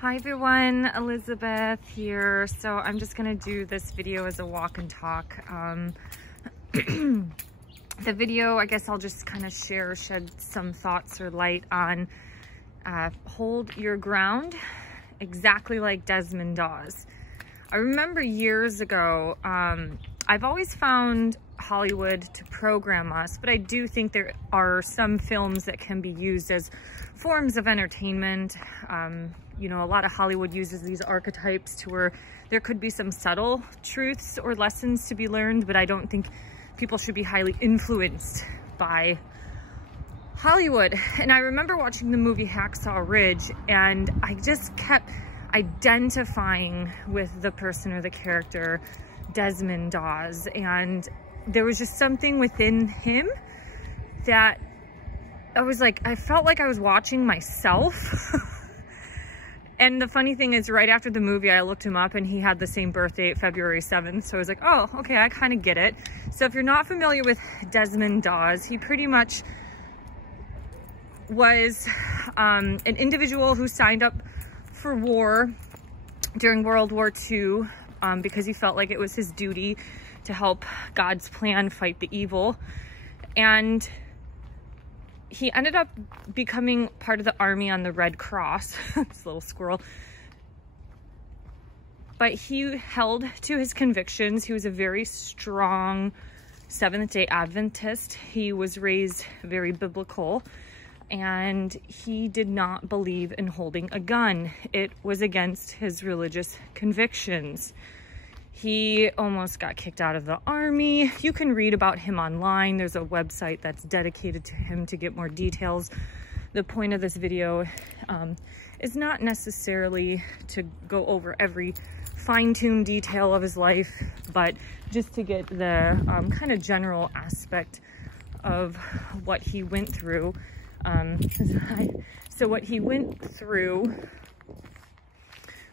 Hi everyone, Elizabeth here. So I'm just gonna do this video as a walk and talk. The video, I guess I'll just kind of shed some thoughts or light on hold your ground, exactly like Desmond does. I remember years ago, I've always found Hollywood to program us, but I do think there are some films that can be used as forms of entertainment. You know, a lot of Hollywood uses these archetypes to where there could be some subtle truths or lessons to be learned, but I don't think people should be highly influenced by Hollywood. And I remember watching the movie Hacksaw Ridge, and I just kept identifying with the person or the character Desmond does, and there was just something within him that I was like, I felt like I was watching myself. And the funny thing is, right after the movie, I looked him up and he had the same birthday, February 7th. So I was like, oh, okay, I kind of get it. So if you're not familiar with Desmond Dawes, he pretty much was an individual who signed up for war during World War II because he felt like it was his duty to help God's plan fight the evil. And he ended up becoming part of the army on the Red Cross. This little squirrel. But he held to his convictions. He was a very strong Seventh-day Adventist. He was raised very biblical, and he did not believe in holding a gun. It was against his religious convictions. He almost got kicked out of the army. You can read about him online. There's a website that's dedicated to him to get more details. The point of this video is not necessarily to go over every fine-tuned detail of his life, but just to get the kind of general aspect of what he went through. So what he went through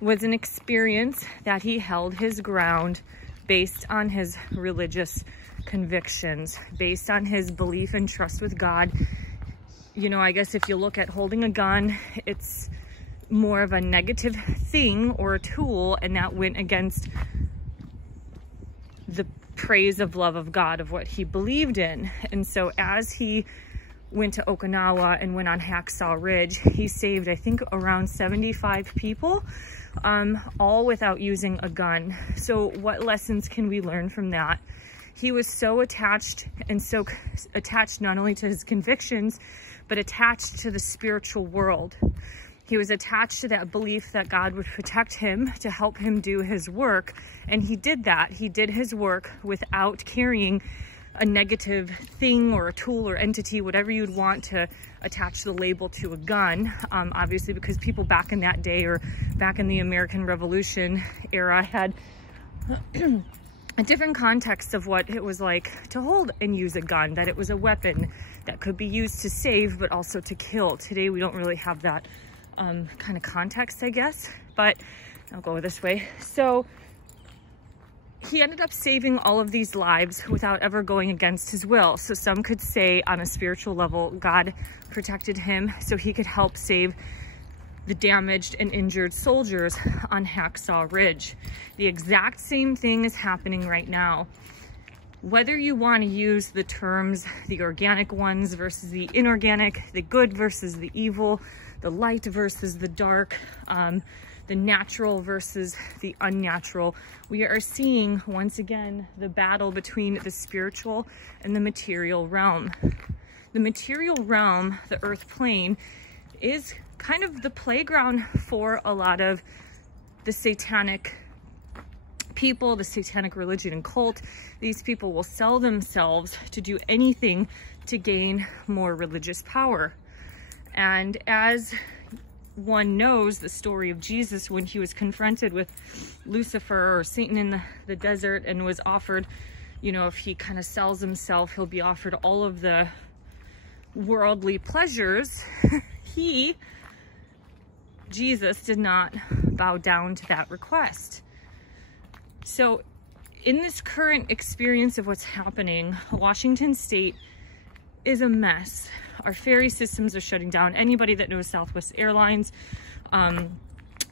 was an experience that he held his ground based on his religious convictions, based on his belief and trust with God. You know, I guess if you look at holding a gun, it's more of a negative thing or a tool, and that went against the praise of love of God, of what he believed in. And so as he went to Okinawa and went on Hacksaw Ridge, he saved, I think, around 75 people, all without using a gun. So what lessons can we learn from that? He was so attached, and so attached not only to his convictions, but attached to the spiritual world. He was attached to that belief that God would protect him to help him do his work. And he did that. He did his work without carrying a negative thing or a tool or entity, whatever you'd want to attach the label to a gun. Obviously, because people back in that day, or back in the American Revolution era, had a different context of what it was like to hold and use a gun, that it was a weapon that could be used to save, but also to kill. Today, we don't really have that kind of context, I guess, but I'll go this way. So he ended up saving all of these lives without ever going against his will. So some could say on a spiritual level, God protected him so he could help save the damaged and injured soldiers on Hacksaw Ridge. The exact same thing is happening right now. Whether you want to use the terms, the organic ones versus the inorganic, the good versus the evil, the light versus the dark, the natural versus the unnatural, we are seeing once again the battle between the spiritual and the material realm. The material realm, the earth plane, is kind of the playground for a lot of the satanic people, the satanic religion and cult. These people will sell themselves to do anything to gain more religious power. And as one knows the story of Jesus, when he was confronted with Lucifer or Satan in the desert and was offered, you know, if he kind of sells himself, he'll be offered all of the worldly pleasures. Jesus did not bow down to that request. So in this current experience of what's happening, Washington State is a mess. Our ferry systems are shutting down. Anybody that knows Southwest Airlines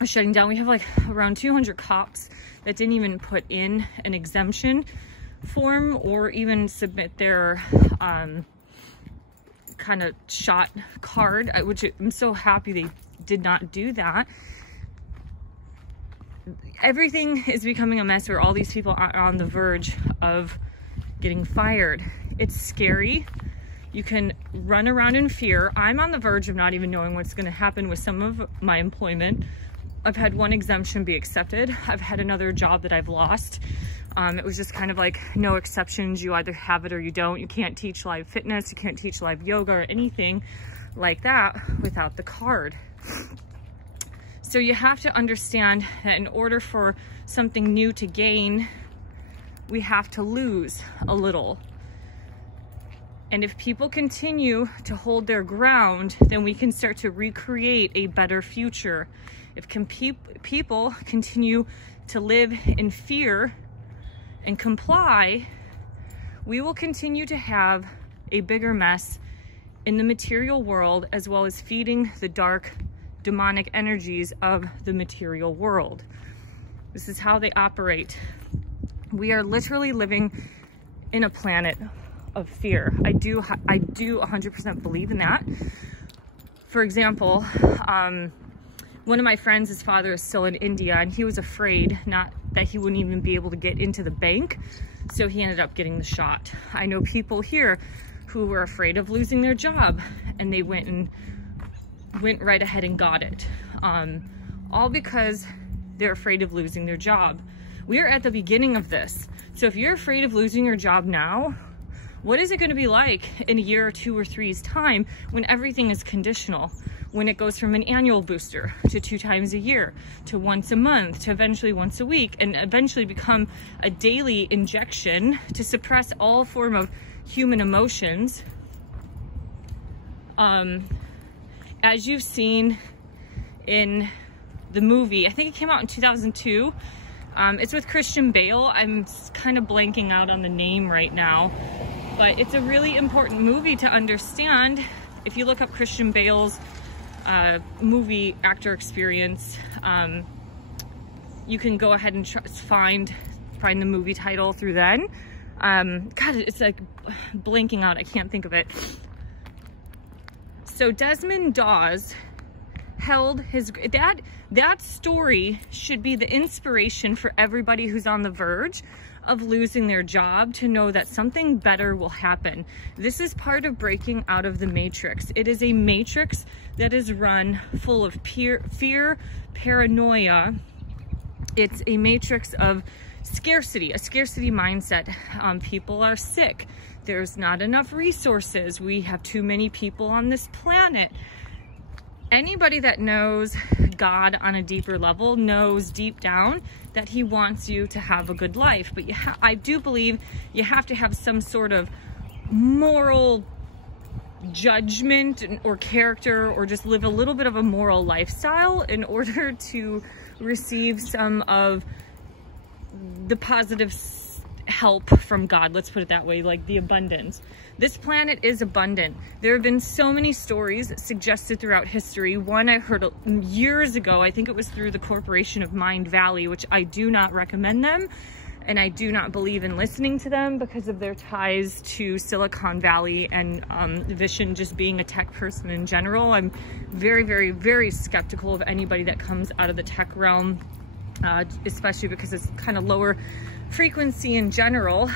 shutting down. We have like around 200 cops that didn't even put in an exemption form or even submit their kind of shot card, which I'm so happy they did not do that. Everything is becoming a mess where all these people are on the verge of getting fired. It's scary. You can run around in fear. I'm on the verge of not even knowing what's going to happen with some of my employment. I've had one exemption be accepted. I've had another job that I've lost. It was just kind of like no exceptions. You either have it or you don't. You can't teach live fitness. You can't teach live yoga or anything like that without the card. So you have to understand that in order for something new to gain, we have to lose a little. And if people continue to hold their ground, then we can start to recreate a better future. If people continue to live in fear and comply, we will continue to have a bigger mess in the material world, as well as feeding the dark, demonic energies of the material world. This is how they operate. We are literally living in a planet of fear. I do 100% believe in that. For example, one of my friends, his father is still in India, and he was afraid not that he wouldn't even be able to get into the bank, so he ended up getting the shot. I know people here who were afraid of losing their job, and they went right ahead and got it, all because they're afraid of losing their job. We are at the beginning of this. So if you're afraid of losing your job now, what is it going to be like in a year or 2 or 3's time when everything is conditional? When it goes from an annual booster to 2 times a year, to once a month, to eventually once a week, and eventually become a daily injection to suppress all form of human emotions. As you've seen in the movie, I think it came out in 2002. It's with Christian Bale. I'm kind of blanking out on the name right now, but it's a really important movie to understand. If you look up Christian Bale's movie actor experience, you can go ahead and find the movie title through then. God, it's like blanking out. I can't think of it. So Desmond Dawes held his, that story should be the inspiration for everybody who's on the verge of losing their job, to know that something better will happen. This is part of breaking out of the matrix. It is a matrix that is run full of fear, paranoia. It's a matrix of scarcity, a scarcity mindset. People are sick. There's not enough resources. We have too many people on this planet. Anybody that knows God on a deeper level knows deep down that he wants you to have a good life. But I do believe you have to have some sort of moral judgment or character, or just live a little bit of a moral lifestyle in order to receive some of the positive help from God. Let's put it that way, like the abundance. This planet is abundant. There have been so many stories suggested throughout history. One I heard years ago, I think it was through the corporation of Mind Valley, which I do not recommend them, and I do not believe in listening to them because of their ties to Silicon Valley and Vishen just being a tech person in general. I'm very, very, very skeptical of anybody that comes out of the tech realm, especially because it's kind of lower frequency in general.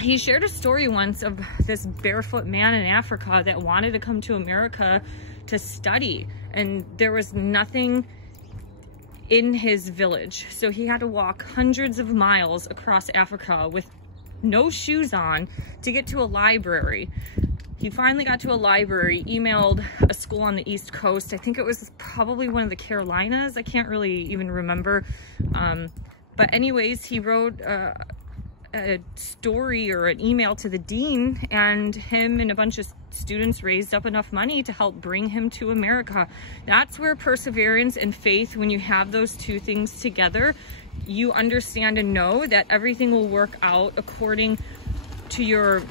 He shared a story once of this barefoot man in Africa that wanted to come to America to study, and there was nothing in his village, so he had to walk hundreds of miles across Africa with no shoes on to get to a library. He finally got to a library, emailed a school on the East Coast. I think it was probably one of the Carolinas. I can't really even remember. But anyways, he wrote a story or an email to the dean, and him and a bunch of students raised up enough money to help bring him to America. That's where perseverance and faith, when you have those two things together, you understand and know that everything will work out according to your,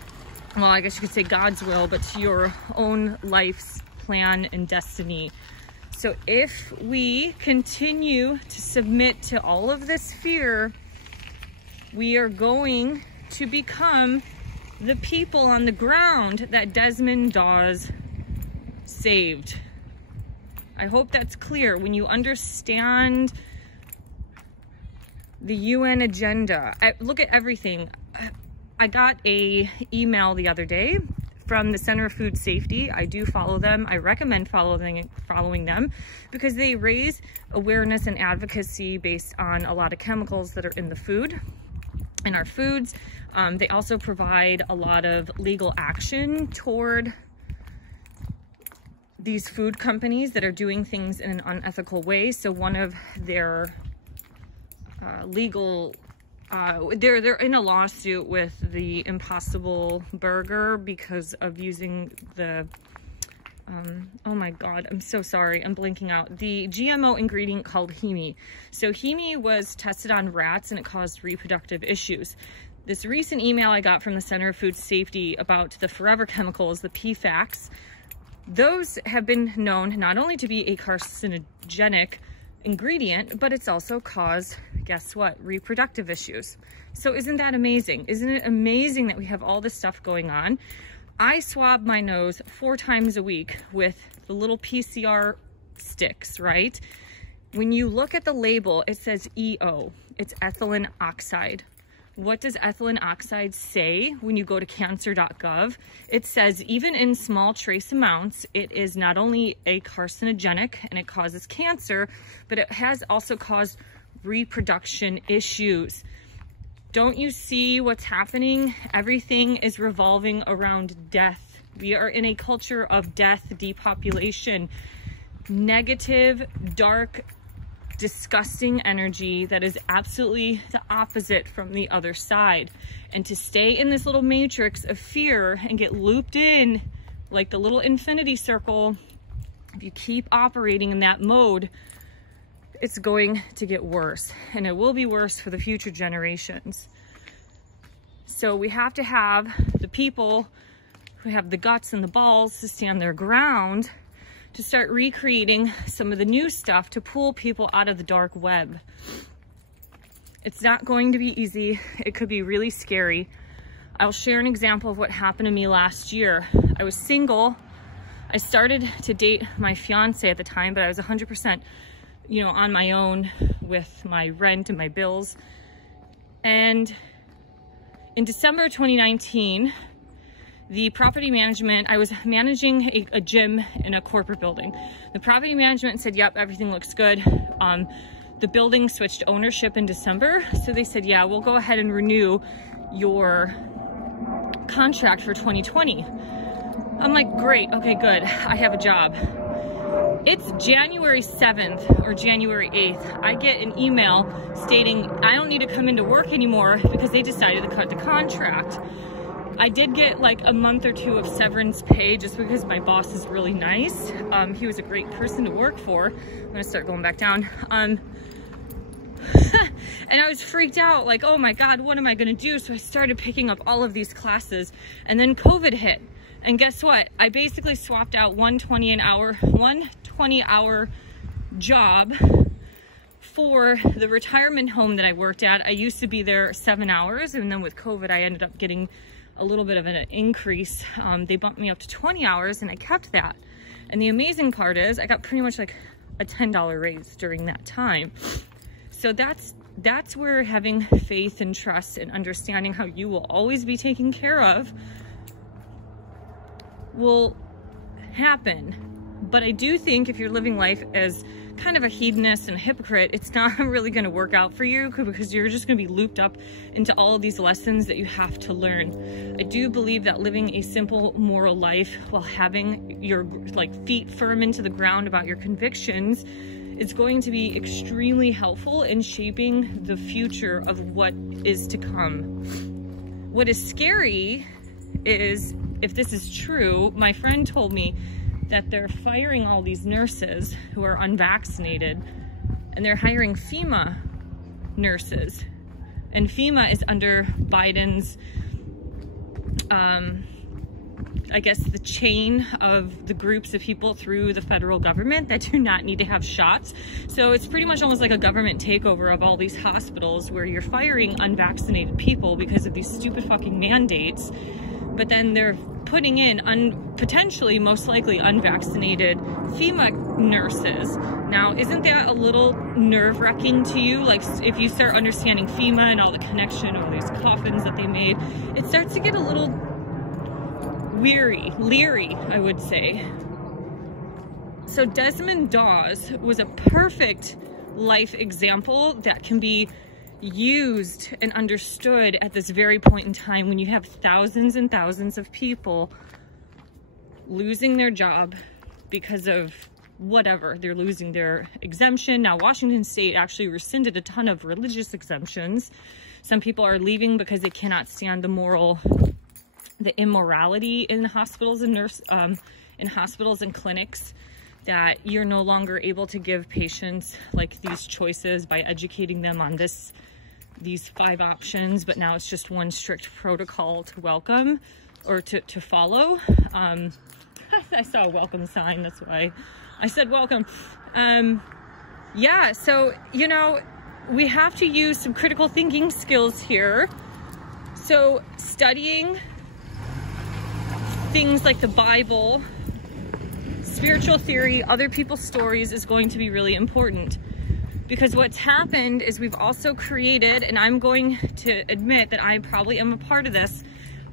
well, I guess you could say God's will, but to your own life's plan and destiny. So if we continue to submit to all of this fear, we are going to become the people on the ground that Desmond Dawes saved. I hope that's clear. When you understand the UN agenda, look at everything. I got a email the other day from the Center of Food Safety. I do follow them. I recommend following them because they raise awareness and advocacy based on a lot of chemicals that are in the food, in our foods. They also provide a lot of legal action toward these food companies that are doing things in an unethical way. So one of their legal they're in a lawsuit with the Impossible Burger because of using the oh my god, I'm so sorry, I'm blanking out, the GMO ingredient called heme. So heme was tested on rats and it caused reproductive issues. This recent email I got from the Center of Food Safety about the forever chemicals, the PFAS, those have been known not only to be a carcinogenic ingredient, but it's also caused, guess what, reproductive issues. So isn't that amazing? Isn't it amazing that we have all this stuff going on? I swab my nose 4 times a week with the little PCR sticks, right? When you look at the label, it says EO. It's ethylene oxide. What does ethylene oxide say when you go to cancer.gov? It says even in small trace amounts, it is not only a carcinogenic and it causes cancer, but it has also caused reproduction issues. Don't you see what's happening? Everything is revolving around death. We are in a culture of death, depopulation, negative, dark, disgusting energy that is absolutely the opposite from the other side. And to stay in this little matrix of fear and get looped in like the little infinity circle, if you keep operating in that mode, it's going to get worse, and it will be worse for the future generations. So we have to have the people who have the guts and the balls to stand their ground, to start recreating some of the new stuff to pull people out of the dark web. It's not going to be easy. It could be really scary. I'll share an example of what happened to me last year. I was single. I started to date my fiance at the time, but I was 100%, you know, on my own with my rent and my bills. And in December 2019, the property management, I was managing a gym in a corporate building. The property management said, yep, everything looks good. The building switched ownership in December. So they said, yeah, we'll go ahead and renew your contract for 2020. I'm like, great, okay, good, I have a job. It's January 7th or January 8th. I get an email stating I don't need to come into work anymore because they decided to cut the contract. I did get like a month or 2 of severance pay just because my boss is really nice. He was a great person to work for. I'm gonna start going back down. And I was freaked out, like, oh my God, what am I gonna do? So I started picking up all of these classes, and then COVID hit. And guess what? I basically swapped out 120-hour job for the retirement home that I worked at. I used to be there 7 hours, and then with COVID, I ended up getting a little bit of an increase. They bumped me up to 20 hours and I kept that. And the amazing part is I got pretty much like a $10 raise during that time. So that's where having faith and trust and understanding how you will always be taken care of will happen. But I do think if you're living life as kind of a hedonist and a hypocrite, it's not really going to work out for you because you're just going to be looped up into all of these lessons that you have to learn. I do believe that living a simple moral life while having your feet firm into the ground about your convictions is going to be extremely helpful in shaping the future of what is to come. What is scary is, if this is true, my friend told me that they're firing all these nurses who are unvaccinated, and they're hiring FEMA nurses. And FEMA is under Biden's I guess, the chain of the groups of people through the federal government that do not need to have shots. So it's pretty much almost like a government takeover of all these hospitals where you're firing unvaccinated people because of these stupid fucking mandates, but then they're putting in potentially, most likely, unvaccinated FEMA nurses. Now, isn't that a little nerve-wracking to you? Like, if you start understanding FEMA and all the connection of these coffins that they made, it starts to get a little leery, I would say. So Desmond Dawes was a perfect life example that can be used and understood at this very point in time when you have thousands and thousands of people losing their job because of whatever. They're losing their exemption. Now, Washington State actually rescinded a ton of religious exemptions. Some people are leaving because they cannot stand the immorality in hospitals and in hospitals and clinics, that you're no longer able to give patients like these choices by educating them on these 5 options, but now it's just one strict protocol to welcome or to follow. I saw a welcome sign, that's why I said welcome. Yeah, so, you know, we have to use some critical thinking skills here. So studying things like the Bible, spiritual theory, other people's stories is going to be really important, because what's happened is we've also created, and I'm going to admit that I probably am a part of this,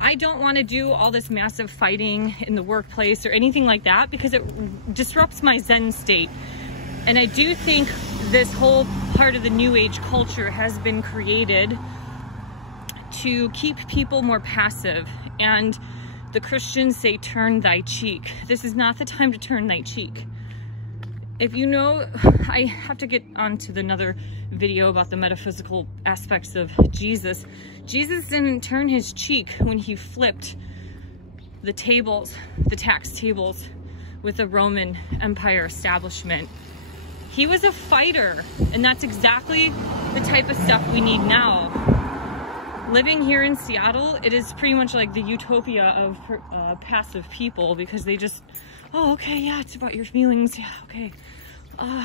I don't want to do all this massive fighting in the workplace or anything like that, because it disrupts my Zen state. And I do think this whole part of the New Age culture has been created to keep people more passive. And the Christians say, turn thy cheek. This is not the time to turn thy cheek. If you know, I have to get on to another video about the metaphysical aspects of Jesus. Jesus didn't turn his cheek when he flipped the tables, the tax tables with the Roman Empire establishment. He was a fighter, and that's exactly the type of stuff we need now. Living here in Seattle, it is pretty much like the utopia of passive people, because they just, oh, okay, yeah, it's about your feelings, yeah, okay.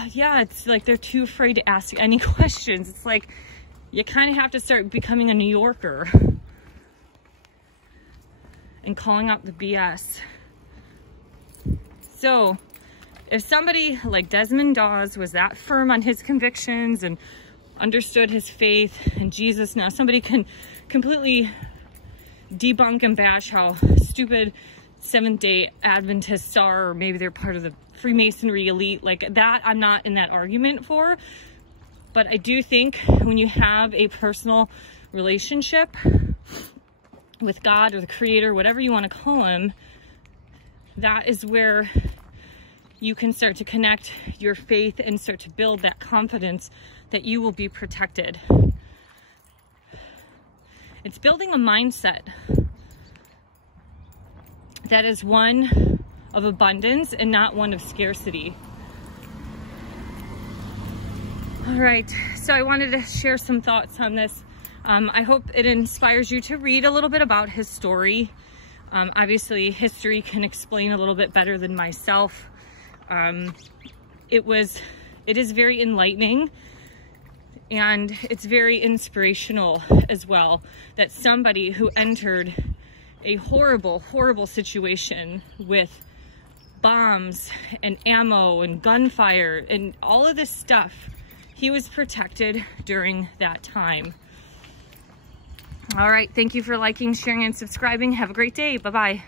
Yeah, it's like they're too afraid to ask any questions. It's like you kind of have to start becoming a New Yorker and calling out the BS. So if somebody like Desmond Dawes was that firm on his convictions and understood his faith and Jesus, now somebody can completely debunk and bash how stupid Seventh-day Adventists are, or maybe they're part of the Freemasonry elite, like that. I'm not in that argument for, but I do think when you have a personal relationship with God or the Creator, whatever you want to call him, that is where you can start to connect your faith and start to build that confidence that you will be protected. It's building a mindset that is one of abundance and not one of scarcity. All right, so I wanted to share some thoughts on this. I hope it inspires you to read a little bit about his story. Obviously, history can explain a little bit better than myself. It is very enlightening, and it's very inspirational as well, that somebody who entered a horrible, horrible situation with bombs and ammo and gunfire and all of this stuff, he was protected during that time. All right, thank you for liking, sharing, and subscribing. Have a great day. Bye-bye.